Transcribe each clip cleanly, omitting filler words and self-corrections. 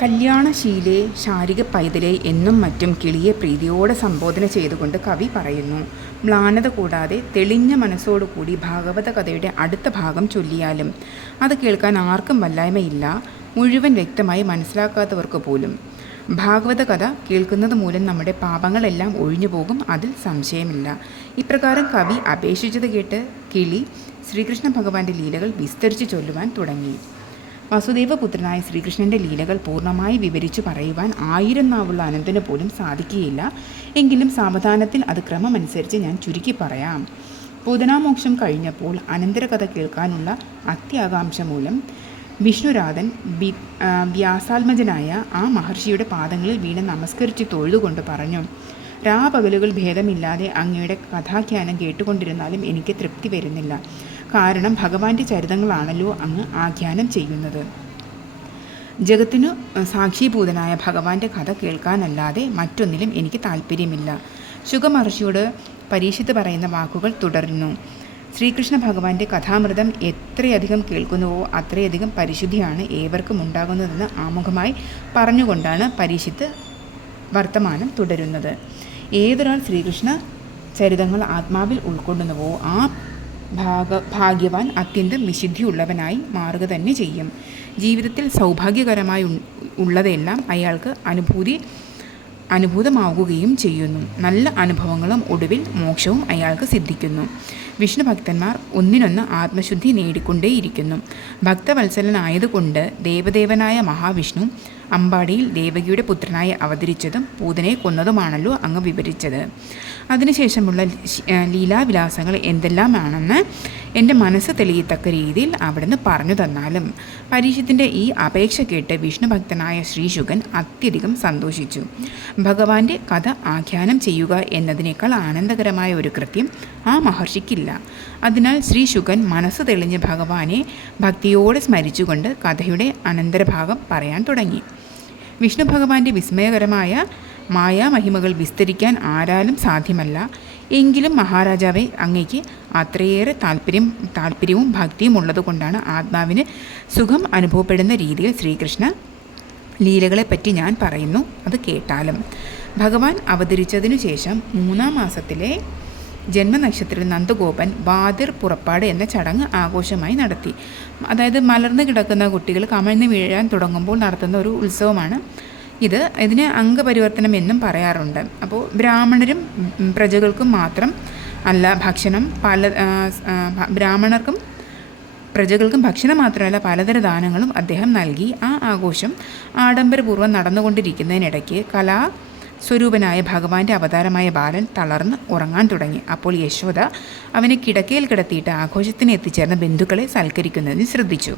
കല്യാണശീലെ ശാരിക പൈതലെ എന്നും മറ്റും കിളിയെ പ്രീതിയോടെ സംബോധന ചെയ്തുകൊണ്ട് കവി പറയുന്നു. മ്ലാനത കൂടാതെ തെളിഞ്ഞ മനസ്സോടുകൂടി ഭാഗവത കഥയുടെ അടുത്ത ഭാഗം ചൊല്ലിയാലും അത് കേൾക്കാൻ ആർക്കും വല്ലായ്മയില്ല, മുഴുവൻ വ്യക്തമായി മനസ്സിലാക്കാത്തവർക്ക് പോലും. ഭാഗവത കഥ കേൾക്കുന്നത് മൂലം നമ്മുടെ പാപങ്ങളെല്ലാം ഒഴിഞ്ഞുപോകും, അതിൽ സംശയമില്ല. ഇപ്രകാരം കവി അപേക്ഷിച്ചത് കേട്ട് കിളി ശ്രീകൃഷ്ണ ഭഗവാന്റെ ലീലകൾ വിസ്തരിച്ച് ചൊല്ലുവാൻ തുടങ്ങി. വസുദേവപുത്രനായ ശ്രീകൃഷ്ണൻ്റെ ലീലകൾ പൂർണ്ണമായി വിവരിച്ചു പറയുവാൻ 1000 നാവുള്ള അനന്തന് പോലും സാധിക്കുകയില്ല. എങ്കിലും സാവധാനത്തിൽ അത് ക്രമമനുസരിച്ച് ഞാൻ ചുരുക്കി പറയാം. പൂതനാമോക്ഷം കഴിഞ്ഞപ്പോൾ അനന്തരകഥ കേൾക്കാനുള്ള അത്യാകാംക്ഷ മൂലം വിഷ്ണുരാധൻ വ്യാസാത്മജനായ ആ മഹർഷിയുടെ പാദങ്ങളിൽ വീണ് നമസ്കരിച്ച് തൊഴുതുകൊണ്ട് പറഞ്ഞു: രാപകലുകൾ ഭേദമില്ലാതെ അങ്ങയുടെ കഥാഖ്യാനം കേട്ടുകൊണ്ടിരുന്നാലും എനിക്ക് തൃപ്തി വരുന്നില്ല. കാരണം ഭഗവാന്റെ ചരിതങ്ങളാണല്ലോ അങ്ങ് ആഖ്യാനം ചെയ്യുന്നത്. ജഗത്തിനു സാക്ഷീഭൂതനായ ഭഗവാന്റെ കഥ കേൾക്കാനല്ലാതെ മറ്റൊന്നിലും എനിക്ക് താല്പര്യമില്ല. ശുഗമഹർഷിയോട് പരീക്ഷിത്ത് പറയുന്ന വാക്കുകൾ തുടരുന്നു. ശ്രീകൃഷ്ണ ഭഗവാന്റെ കഥാമൃതം എത്രയധികം കേൾക്കുന്നുവോ അത്രയധികം പരിശുദ്ധിയാണ് ഏവർക്കും ഉണ്ടാകുന്നതെന്ന് ആമുഖമായി പറഞ്ഞുകൊണ്ടാണ് പരീക്ഷിത്ത് വർത്തമാനം തുടരുന്നത്. ഏതൊരാൾ ശ്രീകൃഷ്ണ ചരിതങ്ങൾ ആത്മാവിൽ ഉൾക്കൊള്ളുന്നുവോ ആ ഭാഗ്യവാൻ അത്യന്തം വിശുദ്ധിയുള്ളവനായി മാറുക തന്നെ ചെയ്യും. ജീവിതത്തിൽ സൗഭാഗ്യകരമായി ഉള്ളതെല്ലാം അയാൾക്ക് അനുഭൂതമാവുകയും ചെയ്യുന്നു. നല്ല അനുഭവങ്ങളും ഒടുവിൽ മോക്ഷവും അയാൾക്ക് സിദ്ധിക്കുന്നു. വിഷ്ണു ഭക്തന്മാർ ഒന്നിനൊന്ന് ആത്മശുദ്ധി നേടിക്കൊണ്ടേയിരിക്കുന്നു. ഭക്തവത്സലനായതുകൊണ്ട് ദേവദേവനായ മഹാവിഷ്ണു അമ്പാടിയിൽ ദേവകിയുടെ പുത്രനായി അവതരിച്ചതും പൂതനെ കൊന്നതുമാണല്ലോ അങ്ങ് വിവരിച്ചത്. അതിനുശേഷമുള്ള ലീലാവിലാസങ്ങൾ എന്തെല്ലാമാണെന്ന് എൻ്റെ മനസ്സ് തെളിയത്തക്ക രീതിയിൽ അവിടുന്ന് പറഞ്ഞു തന്നാലും. പരീക്ഷത്തിൻ്റെ ഈ അപേക്ഷ കേട്ട് വിഷ്ണുഭക്തനായ ശ്രീശുകൻ അത്യധികം സന്തോഷിച്ചു. ഭഗവാന്റെ കഥ ആഖ്യാനം ചെയ്യുക എന്നതിനേക്കാൾ ആനന്ദകരമായ ഒരു കൃത്യം ആ മഹർഷിക്കില്ല. അതിനാൽ ശ്രീശുകൻ മനസ്സ് തെളിഞ്ഞ് ഭഗവാനെ ഭക്തിയോടെ സ്മരിച്ചുകൊണ്ട് കഥയുടെ അനന്തരഭാഗം പറയാൻ തുടങ്ങി. വിഷ്ണു ഭഗവാന്റെ വിസ്മയകരമായ മായാമഹിമകൾ വിസ്തരിക്കാൻ ആരാലും സാധ്യമല്ല. എങ്കിലും മഹാരാജാവെ, അങ്ങയ്ക്ക് അത്രയേറെ താല്പര്യവും ഭക്തിയും ഉള്ളതുകൊണ്ടാണ് ആത്മാവിന് സുഖം അനുഭവപ്പെടുന്ന രീതിയിൽ ശ്രീകൃഷ്ണ ലീലകളെപ്പറ്റി ഞാൻ പറയുന്നു. അത് കേട്ടാലും. ഭഗവാൻ അവതരിച്ചതിനു ശേഷം 3-ാം മാസത്തിലെ ജന്മനക്ഷത്രത്തിൽ നന്ദഗോപൻ വാതിർ പുറപ്പാട് എന്ന ചടങ്ങ് ആഘോഷമായി നടത്തി. അതായത് മലർന്നു കിടക്കുന്ന കുട്ടികൾ കമഴ്ന്ന് വീഴാൻ തുടങ്ങുമ്പോൾ നടത്തുന്ന ഒരു ഉത്സവമാണ് ഇതിനെ അംഗപരിവർത്തനം എന്നും പറയാറുണ്ട്. അപ്പോൾ ബ്രാഹ്മണരും പ്രജകൾക്കും മാത്രം അല്ല ഭക്ഷണം, ബ്രാഹ്മണർക്കും പ്രജകൾക്കും ഭക്ഷണം മാത്രമല്ല പലതര ദാനങ്ങളും അദ്ദേഹം നൽകി. ആ ആഘോഷം ആഡംബരപൂർവ്വം നടന്നുകൊണ്ടിരിക്കുന്നതിനിടയ്ക്ക് സ്വരൂപനായ ഭഗവാന്റെ അവതാരമായ ബാലൻ തളർന്ന് ഉറങ്ങാൻ തുടങ്ങി. അപ്പോൾ യശോദ അവനെ കിടക്കയിൽ കിടത്തിയിട്ട് ആഘോഷത്തിന് എത്തിച്ചേർന്ന ബന്ധുക്കളെ സൽക്കരിക്കുന്നതിന് ശ്രദ്ധിച്ചു.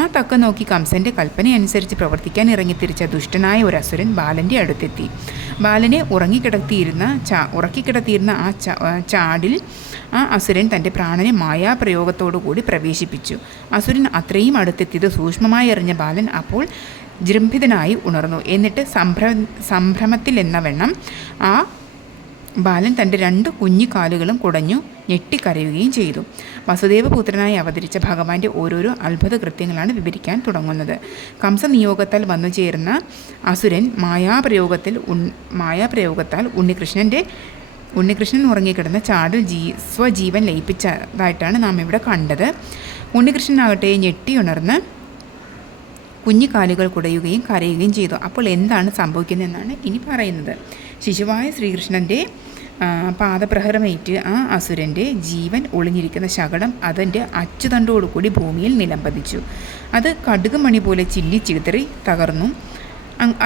ആ തക്കം നോക്കി കംസന്റെ കൽപ്പനയനുസരിച്ച് പ്രവർത്തിക്കാൻ ഇറങ്ങിത്തിരിച്ച ദുഷ്ടനായ ഒരു അസുരൻ ബാലൻ്റെ അടുത്തെത്തി. ബാലനെ ഉറക്കിക്കിടത്തിയിരുന്ന ആ ചാടിൽ ആ അസുരൻ തൻ്റെ പ്രാണനെ മായാപ്രയോഗത്തോടുകൂടി പ്രവേശിപ്പിച്ചു. അസുരൻ അത്രയും അടുത്തെത്തിയത് സൂക്ഷ്മമായി എറിഞ്ഞ ബാലൻ അപ്പോൾ ജൃംഭിതനായി ഉണർന്നു. എന്നിട്ട് സംഭ്രമത്തിലെന്നവണ്ണം ആ ബാലൻ തൻ്റെ 2 കുഞ്ഞു കാലുകളും കുടഞ്ഞു ഞെട്ടിക്കരയുകയും ചെയ്തു. വസുദേവപുത്രനായി അവതരിച്ച ഭഗവാന്റെ ഓരോരോ അത്ഭുത കൃത്യങ്ങളാണ് വിവരിക്കാൻ തുടങ്ങുന്നത്. കംസ നിയോഗത്താൽ വന്നു ചേർന്ന അസുരൻ മായാപ്രയോഗത്താൽ ഉണ്ണികൃഷ്ണൻ ഉറങ്ങിക്കിടന്ന ചാടിൽ സ്വജീവൻ ലയിപ്പിച്ചതായിട്ടാണ് നാം ഇവിടെ കണ്ടത്. ഉണ്ണികൃഷ്ണനാകട്ടെ ഞെട്ടിയുണർന്ന് കുഞ്ഞിക്കാലുകൾ കുടയുകയും കരയുകയും ചെയ്തു. അപ്പോൾ എന്താണ് സംഭവിക്കുന്നതെന്നാണ് ഇനി പറയുന്നത്. ശിശുവായ ശ്രീകൃഷ്ണൻ്റെ പാദപ്രഹരമേറ്റ് ആ അസുരൻ്റെ ജീവൻ ഒളിഞ്ഞിരിക്കുന്ന ശകടം അതിൻ്റെ അച്ചുതണ്ടോടുകൂടി ഭൂമിയിൽ നിലംപതിച്ചു. അത് കടുകുമണി പോലെ ചിന്നിച്ചിതറി തകർന്നു.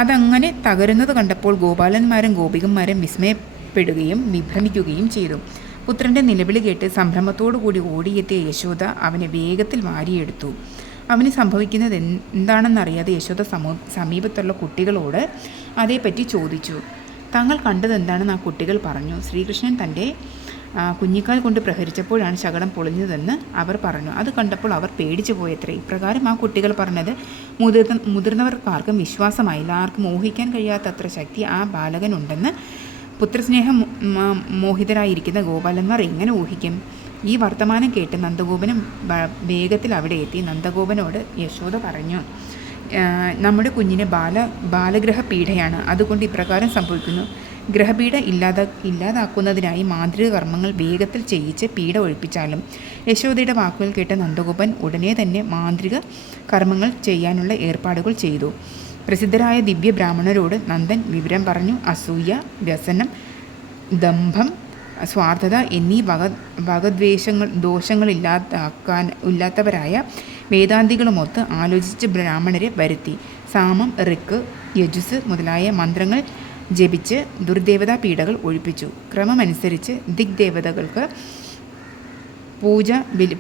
അതങ്ങനെ തകരുന്നത് കണ്ടപ്പോൾ ഗോപാലന്മാരും ഗോപികന്മാരും വിസ്മയപ്പെടുകയും വിഭ്രമിക്കുകയും ചെയ്തു. പുത്രൻ്റെ നിലവിളി കേട്ട് സംഭ്രമത്തോടുകൂടി ഓടിയെത്തിയ യശോദ അവനെ വേഗത്തിൽ വാരിയെടുത്തു. അവന് സംഭവിക്കുന്നത് എന്താണെന്നറിയാതെ യശോദ സമീപത്തുള്ള കുട്ടികളോട് അതേപ്പറ്റി ചോദിച്ചു. തങ്ങൾ കണ്ടത് എന്താണെന്ന് ആ കുട്ടികൾ പറഞ്ഞു. ശ്രീകൃഷ്ണൻ തൻ്റെ കുഞ്ഞിക്കാൽ കൊണ്ട് പ്രഹരിച്ചപ്പോഴാണ് ശകടം പൊളിഞ്ഞതെന്ന് അവർ പറഞ്ഞു. അത് കണ്ടപ്പോൾ അവർ പേടിച്ചു പോയത്രേ. ഇപ്രകാരം ആ കുട്ടികൾ പറഞ്ഞത് മുതിർന്നവർക്കാർക്കും വിശ്വാസമായില്ല. ആർക്കും ഊഹിക്കാൻ കഴിയാത്തത്ര ശക്തി ആ ബാലകനുണ്ടെന്ന് പുത്രസ്നേഹം മോഹിതരായിരിക്കുന്ന ഗോപാലന്മാർ എങ്ങനെ ഊഹിക്കും? ഈ വർത്തമാനം കേട്ട് നന്ദഗോപനും വേഗത്തിൽ അവിടെ എത്തി. നന്ദഗോപനോട് യശോദ പറഞ്ഞു, നമ്മുടെ കുഞ്ഞിന് ബാലഗ്രഹപീഠയാണ്, അതുകൊണ്ട് ഇപ്രകാരം സംഭവിക്കുന്നു. ഗ്രഹപീഠ ഇല്ലാതാക്കുന്നതിനായി മാന്ത്രിക കർമ്മങ്ങൾ വേഗത്തിൽ ചെയ്യിച്ച് പീഡ ഒഴിപ്പിച്ചാലും. യശോദയുടെ വാക്കുകൾ കേട്ട നന്ദഗോപൻ ഉടനെ തന്നെ മാന്ത്രിക കർമ്മങ്ങൾ ചെയ്യാനുള്ള ഏർപ്പാടുകൾ ചെയ്തു. പ്രസിദ്ധരായ ദിവ്യ ബ്രാഹ്മണരോട് നന്ദൻ വിവരം പറഞ്ഞു. അസൂയ, വ്യസനം, ദംഭം, സ്വാർത്ഥത എന്നീ ദോഷങ്ങളില്ലാത്തവരായ വേദാന്തികളുമൊത്ത് ആലോചിച്ച് ബ്രാഹ്മണരെ വരുത്തി സാമം, ഋക്ക്, യജുസ് മുതലായ മന്ത്രങ്ങൾ ജപിച്ച് ദുർദേവതാ പീഡകൾ ഒഴിപ്പിച്ചു. ക്രമമനുസരിച്ച് ദിഗ്ദേവതകൾക്ക്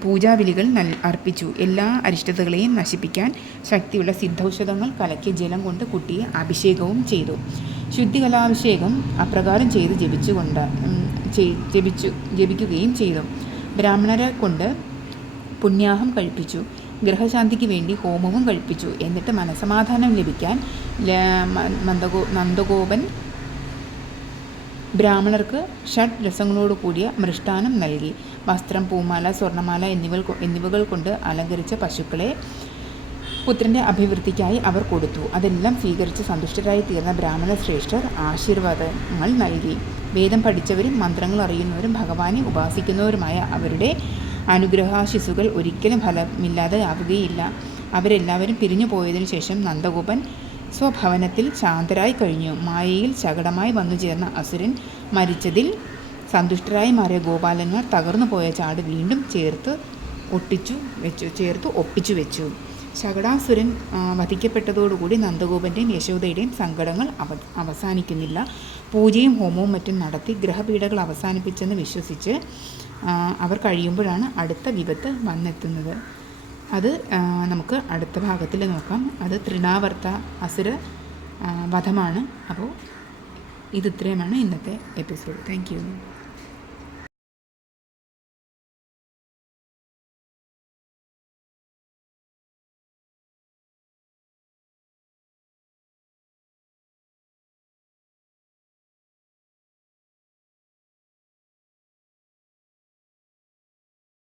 പൂജാവിലികൾ അർപ്പിച്ചു. എല്ലാ അരിഷ്ടതകളെയും നശിപ്പിക്കാൻ ശക്തിയുള്ള സിദ്ധൌഷധങ്ങൾ കലക്കിയ ജലം കൊണ്ട് കുട്ടിയെ അഭിഷേകവും ചെയ്തു. ശുദ്ധികലാഭിഷേകം അപ്രകാരം ചെയ്ത് ജപിക്കുകയും ചെയ്തു. ബ്രാഹ്മണരെ കൊണ്ട് പുണ്യാഹം കഴിപ്പിച്ചു. ഗ്രഹശാന്തിക്ക് വേണ്ടി ഹോമവും കഴിപ്പിച്ചു. എന്നിട്ട് മനസമാധാനം ലഭിക്കാൻ നന്ദഗോപൻ ബ്രാഹ്മണർക്ക് ഷഡ് രസങ്ങളോട് കൂടിയ മൃഷ്ടാനം നൽകി. വസ്ത്രം, പൂമാല, സ്വർണ്ണമാല എന്നിവകൾ കൊണ്ട് അലങ്കരിച്ച പശുക്കളെ പുത്രൻ്റെ അഭിവൃദ്ധിക്കായി അവർ കൊടുത്തു. അതെല്ലാം സ്വീകരിച്ച് സന്തുഷ്ടരായി തീർന്ന ബ്രാഹ്മണ ശ്രേഷ്ഠർ ആശീർവാദങ്ങൾ നൽകി. വേദം പഠിച്ചവരും മന്ത്രങ്ങൾ അറിയുന്നവരും ഭഗവാനെ ഉപാസിക്കുന്നവരുമായ അവരുടെ അനുഗ്രഹാശിസുകൾ ഒരിക്കലും ഫലമില്ലാതെ ആവുകയില്ല. അവരെല്ലാവരും പിരിഞ്ഞു പോയതിനു ശേഷം നന്ദഗോപൻ സ്വഭവനത്തിൽ ശാന്തരായി കഴിഞ്ഞു. മായയിൽ ശകടമായി വന്നു ചേർന്ന അസുരൻ മരിച്ചതിൽ സന്തുഷ്ടരായി മാറിയ ഗോപാലന്മാർ തകർന്നു പോയ ചാട് വീണ്ടും ചേർത്ത് ഒപ്പിച്ചു വെച്ചു. ശകടാസുരൻ വധിക്കപ്പെട്ടതോടുകൂടി നന്ദഗോപൻ്റെയും യശോദയുടെയും സങ്കടങ്ങൾ അവസാനിക്കുന്നില്ല. പൂജയും ഹോമവും മറ്റും നടത്തി ഗ്രഹപീഠകൾ അവസാനിപ്പിച്ചെന്ന് വിശ്വസിച്ച് അവർ കഴിയുമ്പോഴാണ് അടുത്ത വിപത്ത് വന്നെത്തുന്നത്. അത് നമുക്ക് അടുത്ത ഭാഗത്തിൽ നോക്കാം. അത് തൃണാവർത്ത അസുര വധമാണ്. അപ്പോൾ ഇത്രയുമാണ് ഇന്നത്തെ എപ്പിസോഡ്. Thank you.